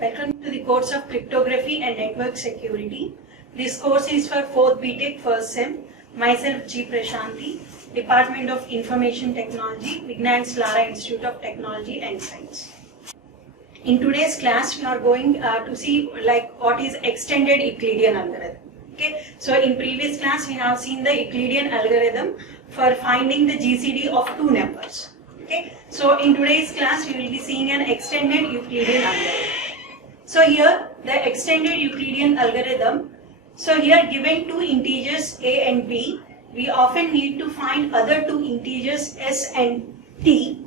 Welcome to the course of Cryptography and Network Security. This course is for 4th BTech first sem. Myself G. Prashanti, Department of Information Technology, Vignan's Lara Institute of Technology and Science. In today's class, we are going to see what is extended Euclidean algorithm. Okay, so in previous class we have seen the Euclidean algorithm for finding the GCD of two numbers. Okay, so in today's class we will be seeing an extended Euclidean algorithm. So here the extended Euclidean algorithm. So here given two integers a and b, we often need to find other two integers s and t.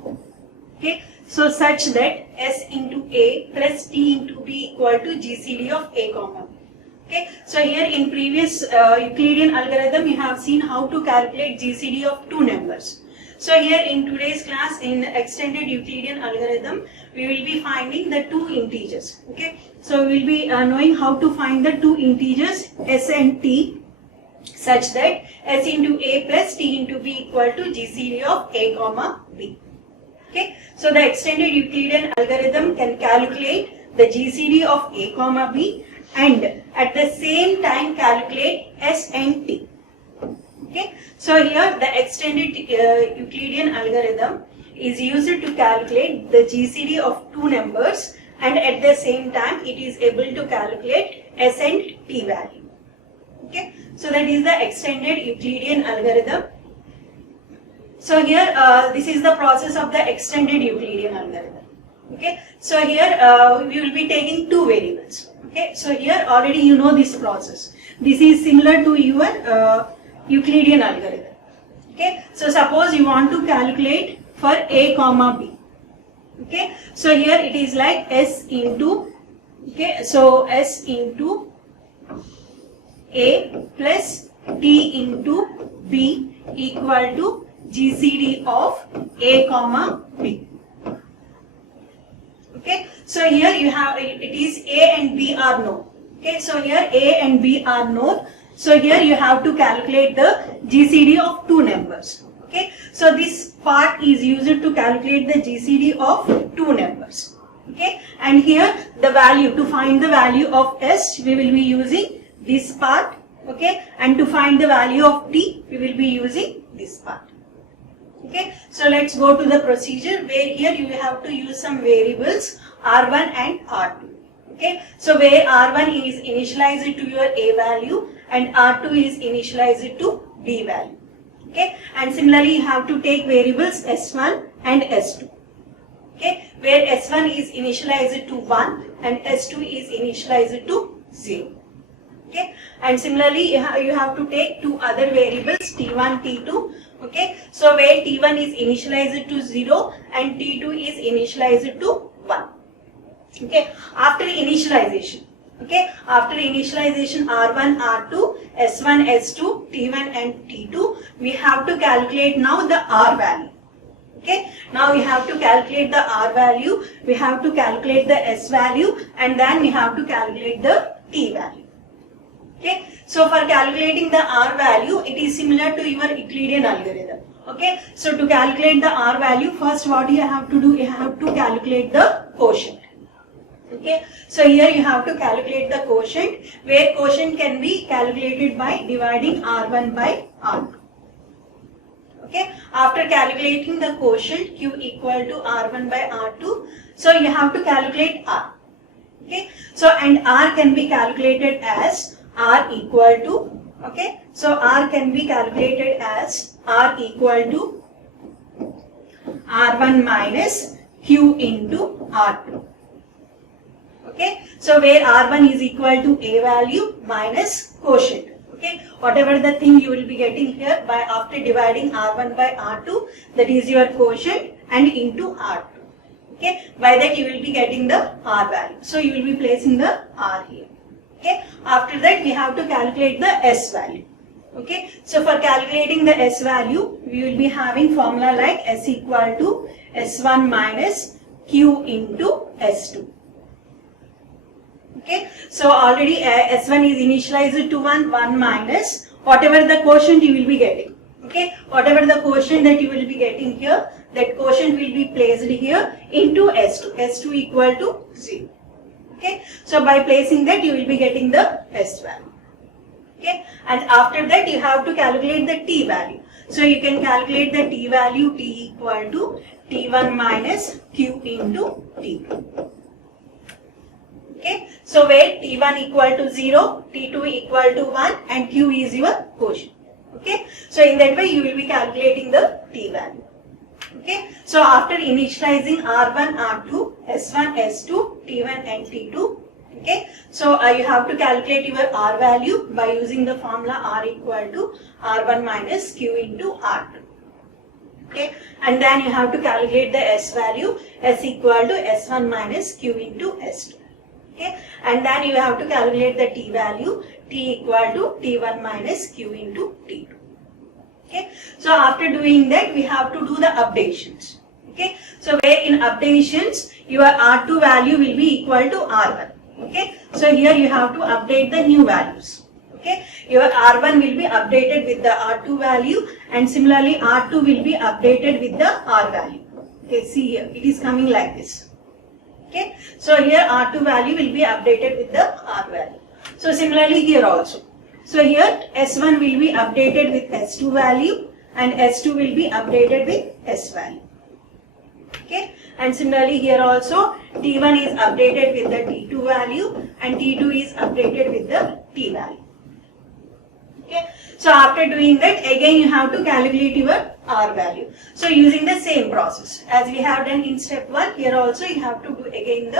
Okay, so such that s into a plus t into b equal to GCD of a comma b. Okay, so here in previous Euclidean algorithm you have seen how to calculate GCD of two numbers. So here in today's class in extended Euclidean algorithm we will be finding the two integers. Okay, so we will be knowing how to find the two integers s and t such that s into a plus t into b equal to GCD of a comma b. Okay, so the extended Euclidean algorithm can calculate the GCD of a comma b and at the same time calculate s and t. Okay, so here the extended Euclidean algorithm is used to calculate the GCD of two numbers and at the same time it is able to calculate s and t value. Okay, so that is the extended Euclidean algorithm. So here this is the process of the extended Euclidean algorithm. Okay, so here we will be taking two variables. Okay, so here already you know this process. This is similar to your Euclidean algorithm. Okay, so suppose you want to calculate for a comma b. Okay, so here it is like s into, okay, so s into a plus t into b equal to GCD of a comma b. Okay, so here you have it is a and b are known. Okay, so here a and b are known. So here you have to calculate the GCD of two numbers. Okay, so this part is used to calculate the GCD of two numbers. Okay, and here the value, to find the value of s we will be using this part. Okay, and to find the value of t we will be using this part. Okay, so let's go to the procedure where here you have to use some variables r1 and r2. Okay, so where r1 is initialized to your a value and r2 is initialized to b value. Okay, and similarly you have to take variables s1 and s2. Okay, where s1 is initialized to 1 and s2 is initialized to 0. Okay, and similarly you have to take two other variables t1, t2. Okay, so where t1 is initialized to 0 and t2 is initialized to 1. Okay, after initialization, okay, after initialization r1, r2, s1, s2, t1 and t2, we have to calculate now the r value. Okay, now we have to calculate the r value, we have to calculate the s value and then we have to calculate the t value. Okay, so for calculating the r value it is similar to your Euclidean algorithm. Okay, so to calculate the r value, first what you have to do, you have to calculate the quotient. Okay, so here you have to calculate the quotient, where quotient can be calculated by dividing r1 by r2. Okay, after calculating the quotient q equal to r1 by r2, so you have to calculate r. Okay, so and r can be calculated as r equal to, okay, so r can be calculated as r equal to r1 minus q into r2. Okay, so where r1 is equal to a value minus quotient. Okay, whatever the thing you will be getting here by after dividing r1 by r2, that is your quotient, and into r2. Okay, by that you will be getting the r value. So you will be placing the r here. Okay, after that we have to calculate the s value. Okay, so for calculating the s value, we will be having formula like s equal to s1 minus q into s2. Okay, so already s1 is initialized to 1 minus whatever the quotient you will be getting. Okay, whatever the quotient that you will be getting here, that quotient will be placed here into s2. s2 equal to 0. Okay, so by placing that you will be getting the S value. Okay, and after that you have to calculate the T value. So you can calculate the T value, T equal to T1 minus Q into T2. Okay, so where T1 equal to 0, T2 equal to 1 and Q is your quotient. Okay, so in that way you will be calculating the T value. Okay, so after initializing R1, R2, S1, S2, T1 and T2, okay, so you have to calculate your R value by using the formula R equal to R1 minus Q into R2. Okay, and then you have to calculate the S value, S equal to S1 minus Q into S2. Okay, and then you have to calculate the T value, T equal to T1 minus Q into T2. Okay, so after doing that we have to do the updations. Okay, so where in updations your R2 value will be equal to R1. Okay, so here you have to update the new values. Okay, your R1 will be updated with the R2 value and similarly R2 will be updated with the R value. Okay, see here it is coming like this. Okay, so here R2 value will be updated with the R value. So similarly here also. So here S1 will be updated with S2 value and S2 will be updated with S value. Okay, and similarly here also T1 is updated with the T2 value and T2 is updated with the T value. Okay, so after doing that again you have to calculate your R value. So using the same process as we have done in step 1, here also you have to do again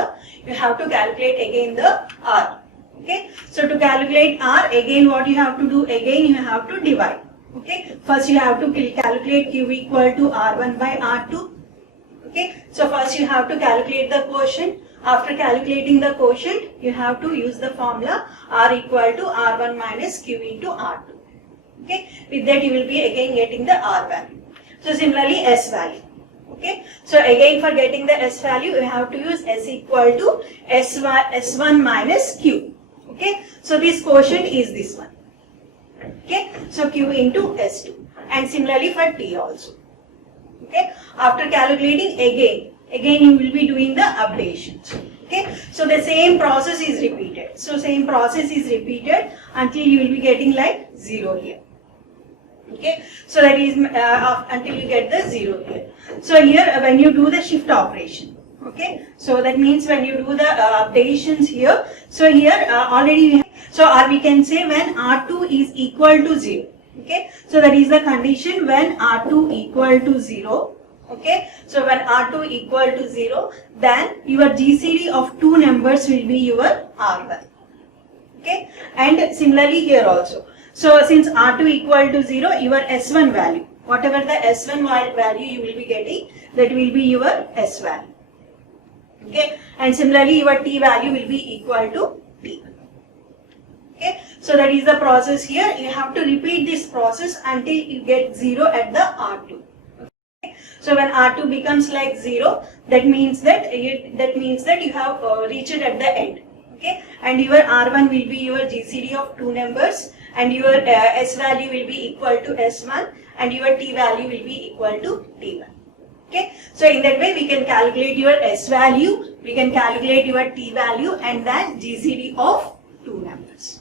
you have to calculate again the R. Okay, so to calculate R again what you have to do, again you have to divide. Okay, first you have to calculate Q equal to R1 by R2. Okay, so first you have to calculate the quotient. After calculating the quotient you have to use the formula R equal to R1 minus Q into R2. Okay, with that you will be again getting the R value. So similarly S value. Okay, so again for getting the S value you have to use S equal to S1 minus Q. Okay, so this quotient is this one. Okay, so Q into S2 and similarly for T also. Okay, after calculating again you will be doing the updations. Okay, so the same process is repeated. So same process is repeated until you will be getting like 0 here. Okay, so that is until you get the 0 here. So here when you do the shift operation. Okay, so that means when you do the updations here, so here already or we can say when R2 is equal to 0. Okay, so that is the condition when R2 equal to 0. Okay, so when R2 equal to 0, then your GCD of two numbers will be your R1. Okay, and similarly here also. So since R2 equal to 0, your S1 value, whatever the S1 value you will be getting, that will be your S value. Okay, and similarly your T value will be equal to T1. Okay, so that is the process here. You have to repeat this process until you get 0 at the R2. Okay, so when R2 becomes like 0, that means that you have reached at the end. Okay, and your R1 will be your GCD of two numbers and your S value will be equal to S1 and your T value will be equal to T1. Okay, so in that way we can calculate your S value, we can calculate your T value and then GCD of two numbers.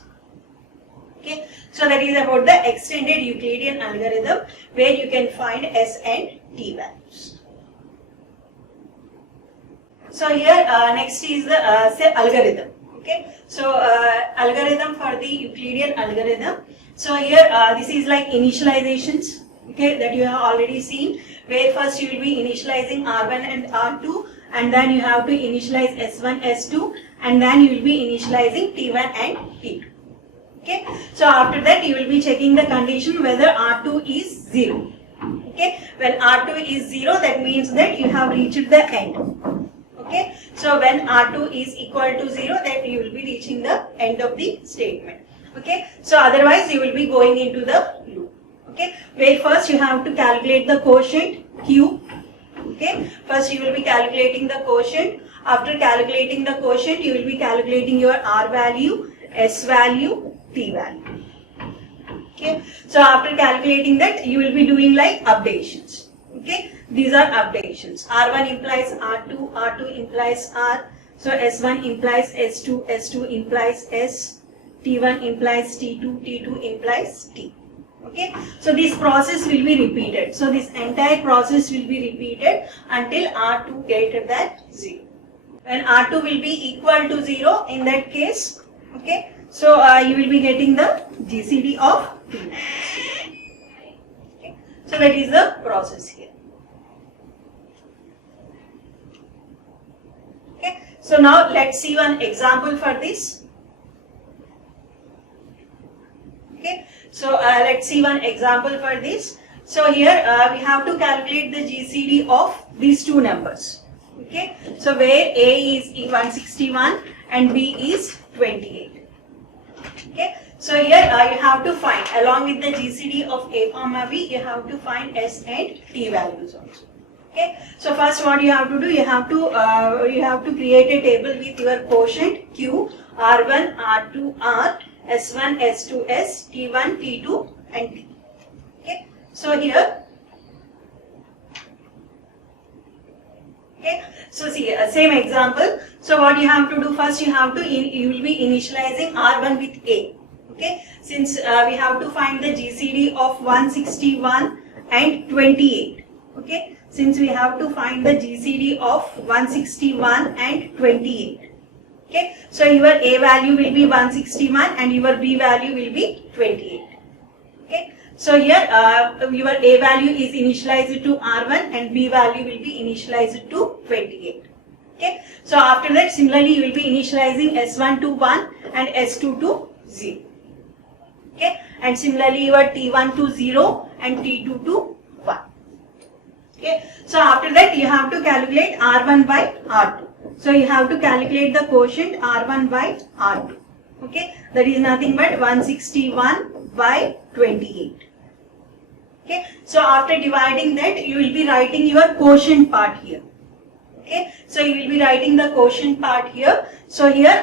Okay, so that is about the extended Euclidean algorithm where you can find S and T values. So here next is the say algorithm. Okay, so algorithm for the Euclidean algorithm. So here this is like initializations. Okay, that you have already seen, where first you will be initializing R1 and R2 and then you have to initialize S1, S2 and then you will be initializing T1 and T2. Okay, so after that you will be checking the condition whether R2 is 0. Okay, when R2 is 0, that means that you have reached the end. Okay, so when R2 is equal to 0, that you will be reaching the end of the statement. Okay, so otherwise you will be going into the loop. Okay, where first you have to calculate the quotient Q. Okay, first you will be calculating the quotient. After calculating the quotient, you will be calculating your R value, S value, T value. Okay, so after calculating that, you will be doing like updations. Okay, these are updations. R1 implies R2, R2 implies R, So S1 implies S2, S2 implies S, T1 implies T2, T2 implies T. Okay, so this process will be repeated. So this entire process will be repeated until R2 greater than 0. When R2 will be equal to 0, in that case, okay, so you will be getting the GCD of T1. Okay, so that is the process here. Okay, so now let's see one example for this. Okay, so let's see one example for this. So here we have to calculate the GCD of these two numbers. Okay, so where A is 161 and B is 28. Okay, so here you have to find, along with the GCD of A comma B, you have to find S and T values also. Okay, so first what you have to do, you have to create a table with your quotient Q, R1, R2, R, S1, S2, S, T1, T2 and T. Okay, so here, okay, so see same example. So what you have to do, first you will be initializing R1 with A. Okay, since we have to find the GCD of 161 and 28. Okay, since we have to find the GCD of 161 and 28. Okay, so your A value will be 161 and your B value will be 28. Okay, so here your A value is initialized to R1 and B value will be initialized to 28. Okay, so after that similarly you will be initializing S1 to 1 and S2 to 0. Okay, and similarly your T1 to 0 and T2 to 1. Okay, so after that you have to calculate R1 by R2. So you have to calculate the quotient R1 by R2. Okay, that is nothing but 161 by 28. Okay, so after dividing that you will be writing your quotient part here. Okay, so you will be writing the quotient part here. So here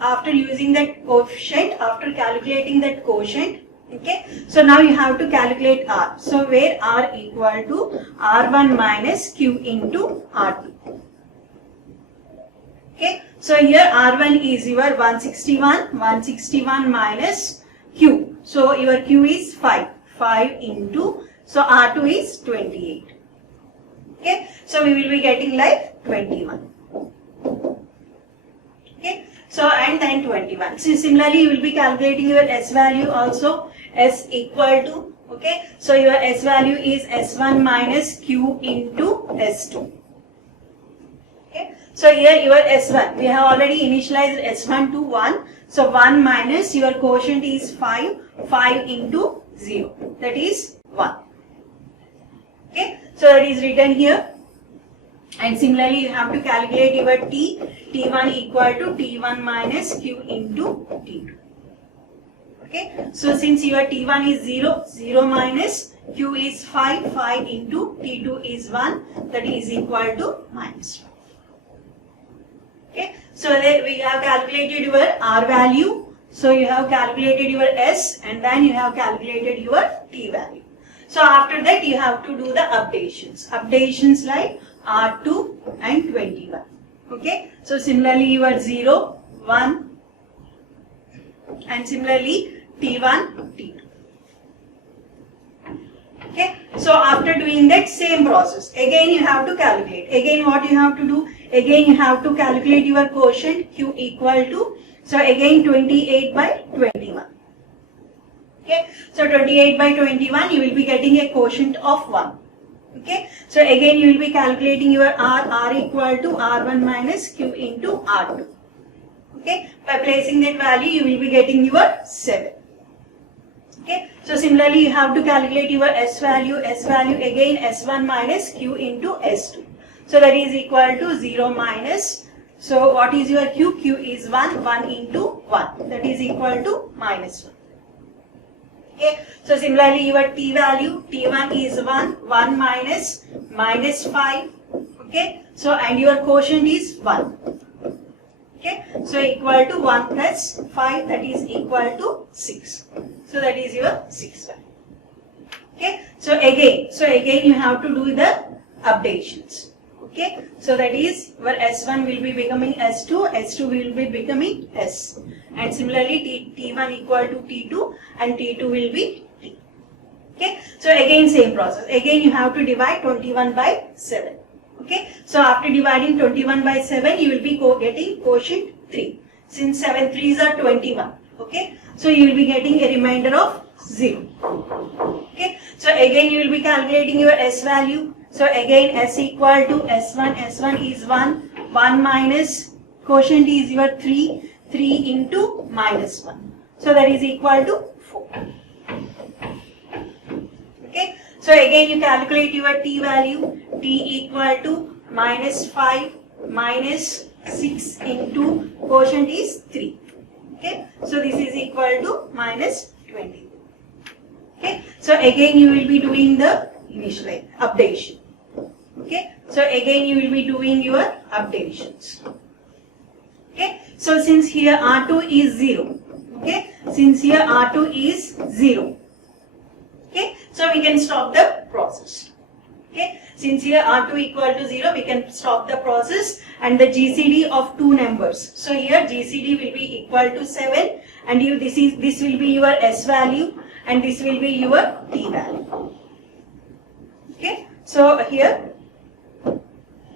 after using that coefficient, after calculating that quotient, okay, so now you have to calculate R. So where R equal to R1 minus Q into R2. Okay, so here R1 is your 161 minus Q. So your Q is 5 into, so R2 is 28. Okay, so we will be getting like 21. Okay, so and then 21. So similarly you will be calculating your S value also. S equal to, okay, so your S value is S1 minus Q into S2. Okay, so here your S1, we have already initialized S1 to 1, so 1 minus your quotient is 5 into 0, that is 1. Okay, so that is written here. And similarly you have to calculate your T1 equal to T1 minus Q into T2. Okay, so since your T1 is 0 minus Q is 5 into T2 is 1, that is equal to minus 1. Okay, so there we have calculated your R value, so you have calculated your S and then you have calculated your T value. So after that you have to do the updations like R2 and 21. Okay, so similarly your 0, 1 and similarly T1, T2. Okay, so after doing that same process, again you have to calculate. Again what you have to do? Again you have to calculate your quotient Q equal to, so again 28 by 21. Okay, so 28 by 21 you will be getting a quotient of 1. Okay, so again you will be calculating your R equal to R1 minus Q into R2. Okay, by placing that value you will be getting your 7. Okay, so similarly you have to calculate your S value again S1 minus Q into S2. So that is equal to 0 minus, so what is your Q? Q is 1 into 1, that is equal to minus 1. Okay, so similarly your T value, T1 is 1 minus 5. Okay, so and your quotient is 1. Okay, so equal to 1 plus 5, that is equal to 6. So that is your 6 value. Okay, so again you have to do the updations. Okay, so that is where S1 will be becoming S2, S2 will be becoming S. And similarly T1 equal to T2 and T2 will be T. Okay, so again same process. Again you have to divide 21 by 7. Okay, so after dividing 21 by 7 you will be getting quotient 3. Since 7 3s are 21. Okay, so you will be getting a remainder of 0. Okay, so again you will be calculating your S value. So again S equal to S1, S1 is 1, 1 minus quotient is your 3, 3 into minus 1. So that is equal to 4. Okay, so again you calculate your T value, T equal to minus 5 minus 6 into quotient is 3. Okay, so this is equal to minus 20. Okay, so again you will be doing the initial updation. Okay, so again you will be doing your updations. Okay, so since here R2 is 0. Okay, since here R2 is 0. Okay, so we can stop the process. Okay, since here R2 equal to 0, we can stop the process and the GCD of two numbers. So here GCD will be equal to 7 and this will be your S value and this will be your T value. Okay, so here,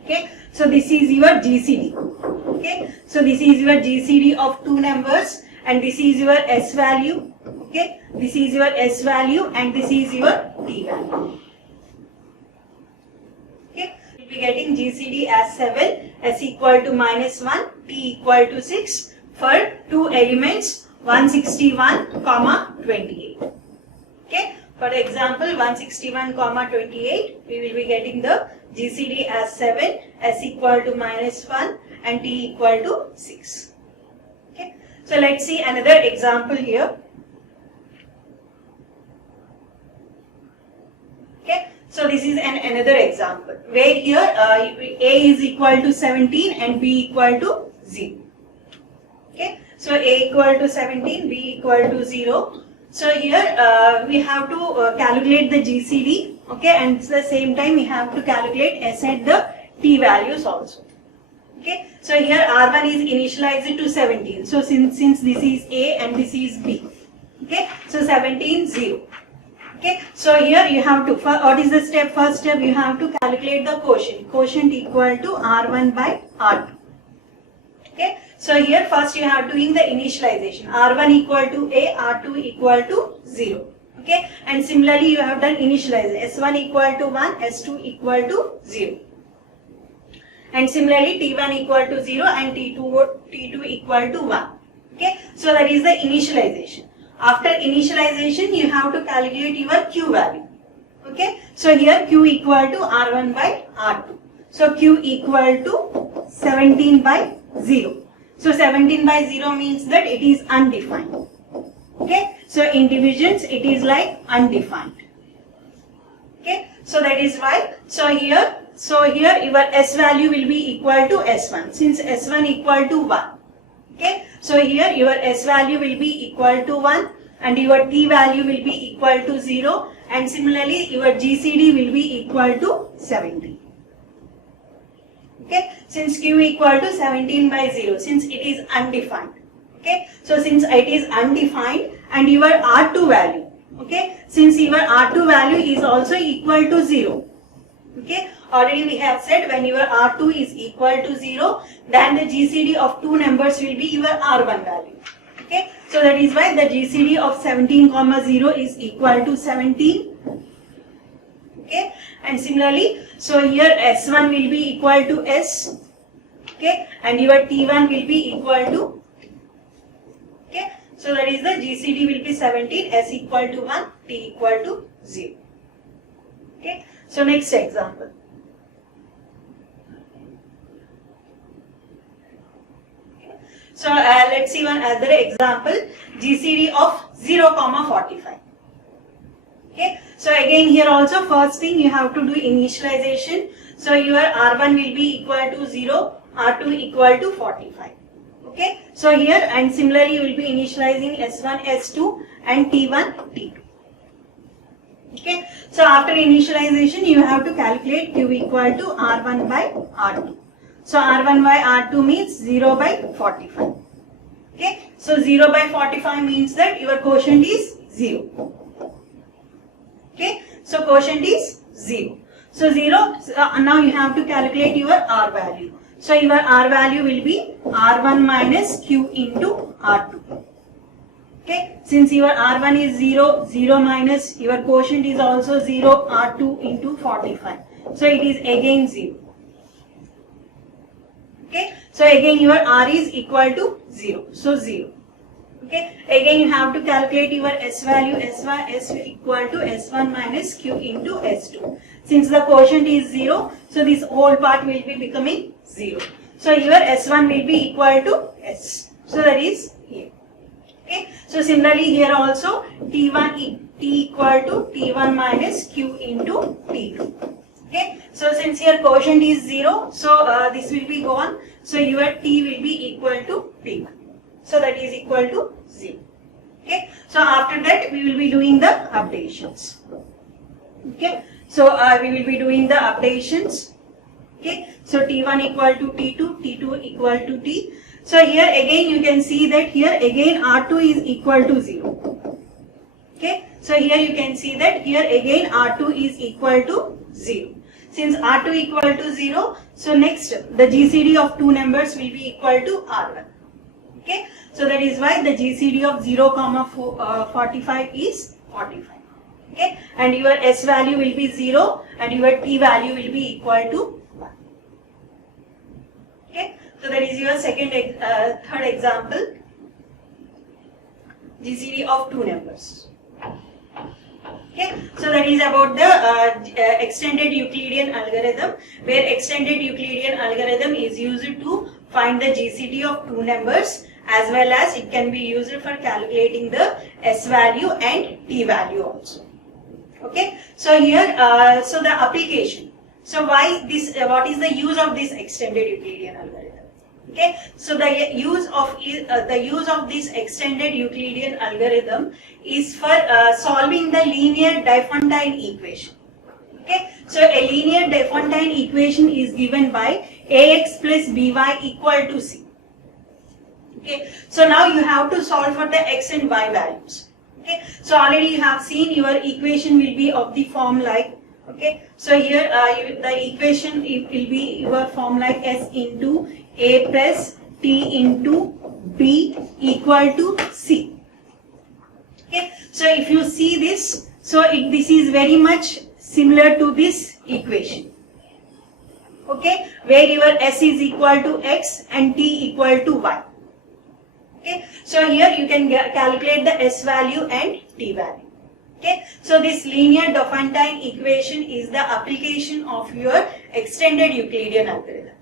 okay, so this is your GCD. Okay, so this is your GCD of two numbers and this is your S value. Okay, this is your S value and this is your T value. Okay, we will be getting GCD as 7, S equal to minus 1, T equal to 6 for two elements 161, 28. Okay, for example 161, 28, we will be getting the GCD as 7, S equal to minus 1 and T equal to 6. Okay, so let's see another example here. Okay, so this is another example where here A is equal to 17 and B equal to 0. Okay, so A equal to 17, B equal to 0. So here we have to calculate the GCD, okay, and at the same time we have to calculate S and the T values also. Okay, so here R1 is initialized to 17. So since this is A and this is B, okay, so 17, 0. Okay, so here you have to, what is the step? First step, you have to calculate the quotient. Quotient equal to R1 by R2. Okay, so here first you have to doing the initialization. R1 equal to A, R2 equal to 0. Okay, and similarly you have done initialization. S1 equal to 1, S2 equal to 0. And similarly T1 equal to 0 and T2 equal to 1. Okay, so that is the initialization. After initialization, you have to calculate your Q value. Okay, so here Q equal to R1 by R2. So Q equal to 17 by 0. So 17 by 0 means that it is undefined. Okay, so in divisions it is like undefined. Okay, so that is why. So here your S value will be equal to S1 since S1 equal to 1. Okay, so here your S value will be equal to 1 and your T value will be equal to 0 and similarly your GCD will be equal to 17. Okay, since Q equal to 17 by 0 since it is undefined. Okay, so since it is undefined and your R2 value, okay, since your R2 value is also equal to 0. Okay, already we have said when your R2 is equal to 0, then the GCD of two numbers will be your R1 value. Okay, so that is why the GCD of 17, 0 is equal to 17. Okay, and similarly, so here S1 will be equal to S. Okay, and your T1 will be equal to. Okay, so that is the GCD will be 17, S equal to 1, T equal to 0. Okay, so next example. So let's see one other example, GCD of 0, 45. Okay, so again here also first thing you have to do initialization. So your R1 will be equal to 0, R2 equal to 45. Okay, so here and similarly you will be initializing S1, S2 and T1, T2. Okay, so after initialization you have to calculate Q equal to R1 by R2. So R1 by R2 means 0 by 45. Okay, so 0 by 45 means that your quotient is 0. Okay, so quotient is 0. So 0, now you have to calculate your R value. So your R value will be R1 minus Q into R2. Okay, since your R1 is 0, 0 minus your quotient is also 0, R2 into 45. So it is again 0. Okay, so again your R is equal to 0. So 0. Okay, again you have to calculate your S value. S equal to S1 minus Q into S2. Since the quotient is 0, so this whole part will be becoming 0. So your S1 will be equal to S. So that is here. Okay, so similarly here also T equal to T1 minus Q into T2. Okay, so since here quotient is 0, so this will be gone. So your T will be equal to T1. So that is equal to 0. Okay, so after that we will be doing the updations. Okay, so we will be doing the updations. Okay, so T1 equal to T2, T2 equal to T. So here again you can see that here again R2 is equal to 0. Okay, so here you can see that here again R2 is equal to 0. Since R2 equal to 0, so next the GCD of two numbers will be equal to R1. Okay, so that is why the GCD of 0, 45 is 45. Okay, and your S value will be 0 and your T value will be equal to 1. Okay, so that is your third example, GCD of two numbers. Okay, so that is about the extended Euclidean algorithm, where extended Euclidean algorithm is used to find the GCD of two numbers, as well as it can be used for calculating the S value and T value also. Okay, so here, so the application. So why this? What is the use of this extended Euclidean algorithm? Okay, so the use of this extended Euclidean algorithm is for solving the linear Diophantine equation. Okay, so a linear Diophantine equation is given by Ax plus By equal to C. Okay, so now you have to solve for the x and y values. Okay, so already you have seen your equation will be of the form like, okay, so here the equation will be your form like S into A plus T into B equal to C. Okay, so if you see this, so this is very much similar to this equation. Okay, where your S is equal to X and T equal to Y. Okay, so here you can calculate the S value and T value. Okay, so this linear Diophantine equation is the application of your extended Euclidean algorithm.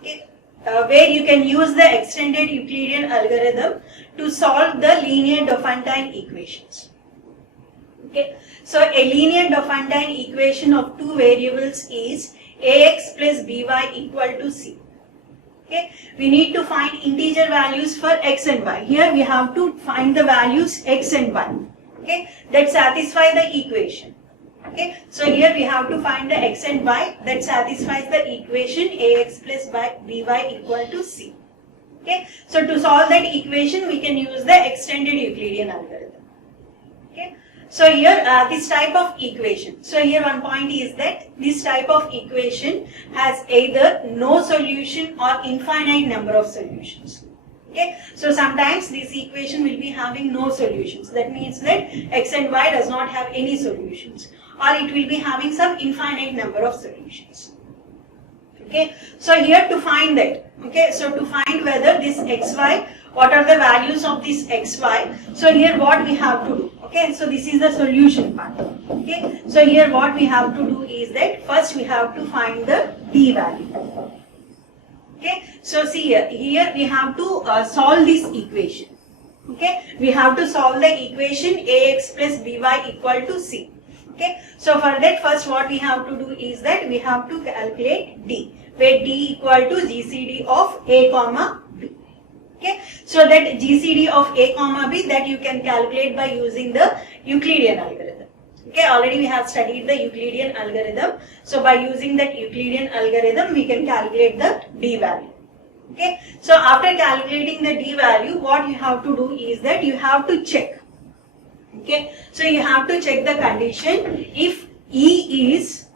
Okay, where you can use the extended Euclidean algorithm to solve the linear Diophantine equations. Okay, so a linear Diophantine equation of two variables is Ax plus By equal to C. Okay, we need to find integer values for x and y. Here we have to find the values x and y. Okay, that satisfy the equation. Okay, so here we have to find the x and y that satisfies the equation Ax plus By equal to C. Okay, so to solve that equation we can use the extended Euclidean algorithm. Okay, so here this type of equation. So here one point is that this type of equation has either no solution or infinite number of solutions. Okay, so sometimes this equation will be having no solutions. That means that x and y does not have any solutions, or it will be having some infinite number of solutions. Okay, so here to find that, okay, so to find whether this xy, what are the values of this xy, so here what we have to do, okay, so this is the solution part. Okay, so here what we have to do is that first we have to find the t value. Okay, so see here we have to solve this equation. Okay, we have to solve the equation Ax plus By equal to C. Okay, so for that first what we have to do is that we have to calculate D, where D equal to GCD of A comma B. Okay, so that GCD of A comma B that you can calculate by using the Euclidean algorithm. Okay, already we have studied the Euclidean algorithm. So by using that Euclidean algorithm, we can calculate the d value. Okay, so after calculating the d value, what you have to do is that you have to check. Okay, so you have to check the condition if d is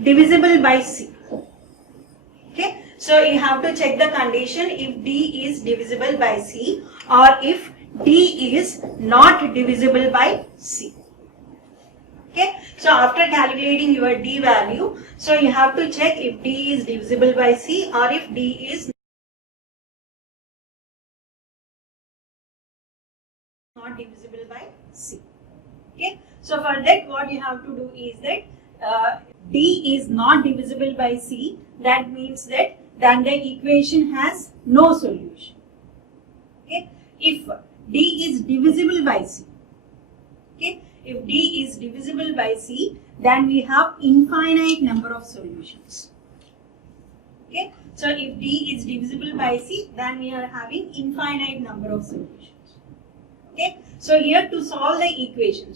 divisible by c. Okay, so you have to check the condition if d is divisible by c or if d is not divisible by c. Okay, so after calculating your d value, so you have to check if d is divisible by c or if d is not divisible by c. Okay, so for that what you have to do is that d is not divisible by c, that means that then the equation has no solution. Okay, if d is divisible by c, okay, if d is divisible by c, then we have infinite number of solutions. Okay, so if d is divisible by c, then we are having infinite number of solutions. Okay, so here to solve the equation,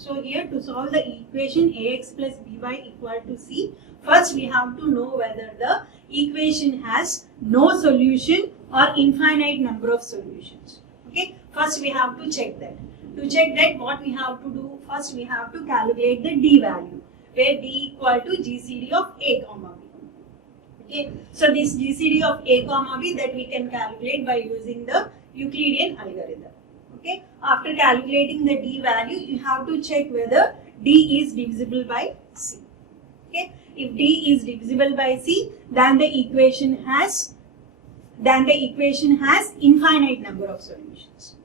ax plus by equal to c, first we have to know whether the equation has no solution or infinite number of solutions. Okay, first we have to check that. To check that, what we have to do, first we have to calculate the d value, where d equal to GCD of a comma b. Okay, so this GCD of a comma b that we can calculate by using the Euclidean algorithm. Okay, after calculating the d value, you have to check whether d is divisible by c. Okay, if d is divisible by c, then the equation has infinite number of solutions.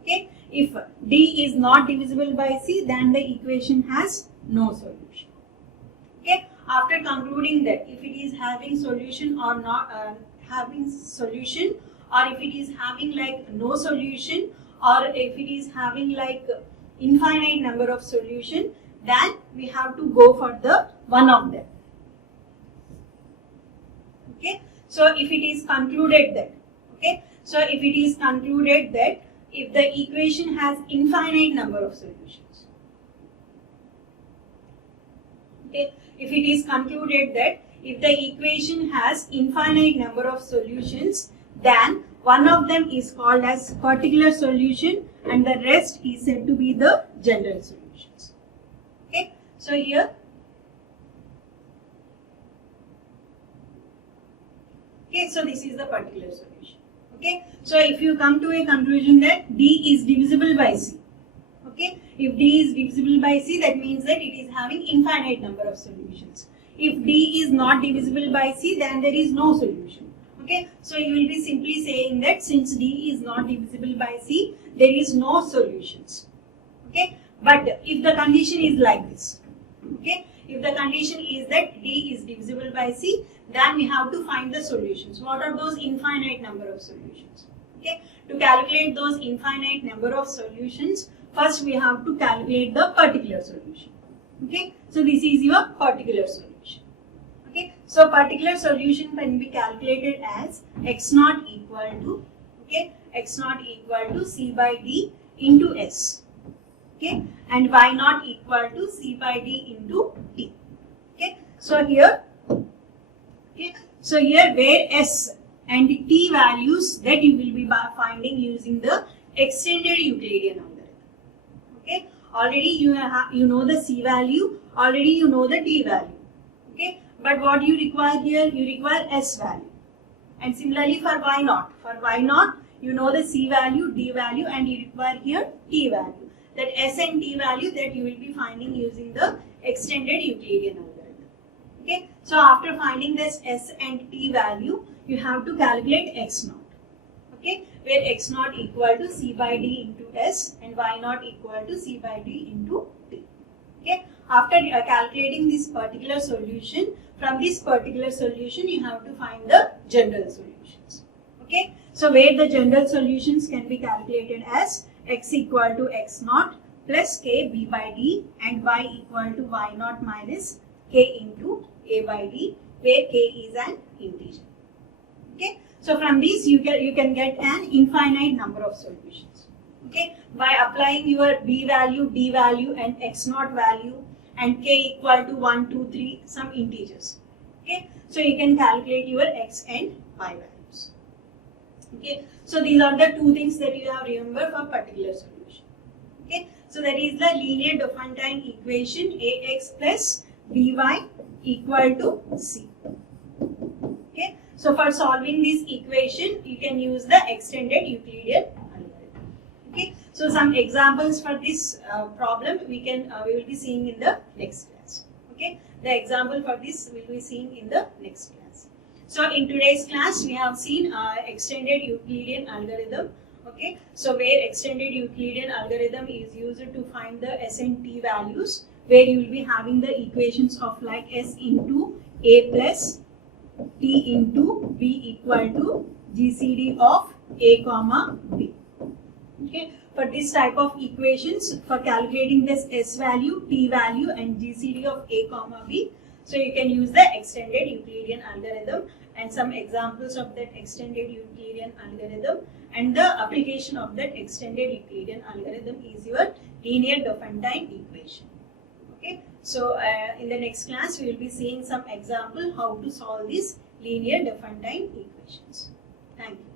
Okay, if d is not divisible by c, then the equation has no solution. Okay, after concluding that if it is having solution or not having solution, or if it is having like no solution, or if it is having like infinite number of solution, then we have to go for the one of them. Okay, so if it is concluded that, if the equation has infinite number of solutions, okay, if it is concluded that if the equation has infinite number of solutions, then one of them is called as particular solution and the rest is said to be the general solutions. Okay, so here, okay, so this is the particular solution. Okay, so if you come to a conclusion that d is divisible by c, okay, if d is divisible by c, that means that it is having infinite number of solutions. If d is not divisible by c, then there is no solution. Okay, so you will be simply saying that since d is not divisible by c, there is no solutions. Okay, but if the condition is like this, okay, if the condition is that d is divisible by c, then we have to find the solutions. What are those infinite number of solutions? Okay, to calculate those infinite number of solutions, first we have to calculate the particular solution. Okay, so this is your particular solution. Okay, so particular solution can be calculated as x naught equal to, okay, x naught equal to c by d into s, okay, and y naught equal to c by d into t. Okay, so here, okay, so here where s and t values that you will be finding using the extended Euclidean algorithm. Okay, already you know the c value, already you know the d value. Okay, but what you require here, you require s value. And similarly for y naught. For y naught, you know the c value, d value, and you require here t value. That s and t value that you will be finding using the extended Euclidean algorithm. Okay, so after finding this s and t value, you have to calculate x naught. Okay, where x naught equal to c by d into s and y naught equal to c by d into t. Okay, after calculating this particular solution, from this particular solution you have to find the general solutions. Okay, so where the general solutions can be calculated as x equal to x naught plus k b by d and y equal to y naught minus k into a by d, where k is an integer. Okay, so from these you can get an infinite number of solutions. Okay, by applying your b value, d value, and x naught value, and k equal to 1, 2, 3, some integers. Okay, so you can calculate your x and y values. Okay, so these are the two things that you have to remember for particular solution. Okay, so that is the linear Diophantine equation ax plus by equal to c. Okay, so for solving this equation, you can use the extended Euclidean algorithm. Okay, so some examples for this problem we will be seeing in the next class. Okay, the example for this we will be seeing in the next class. So in today's class we have seen extended Euclidean algorithm. Okay, so where extended Euclidean algorithm is used to find the s and t values, where you will be having the equations of like s into a plus t into b equal to GCD of a comma b. Okay, for this type of equations, for calculating this s value, t value, and GCD of a comma b, so you can use the extended Euclidean algorithm, and some examples of that extended Euclidean algorithm and the application of that extended Euclidean algorithm is your linear Diophantine equation. Okay, so in the next class we will be seeing some example how to solve these linear Diophantine equations. Thank you.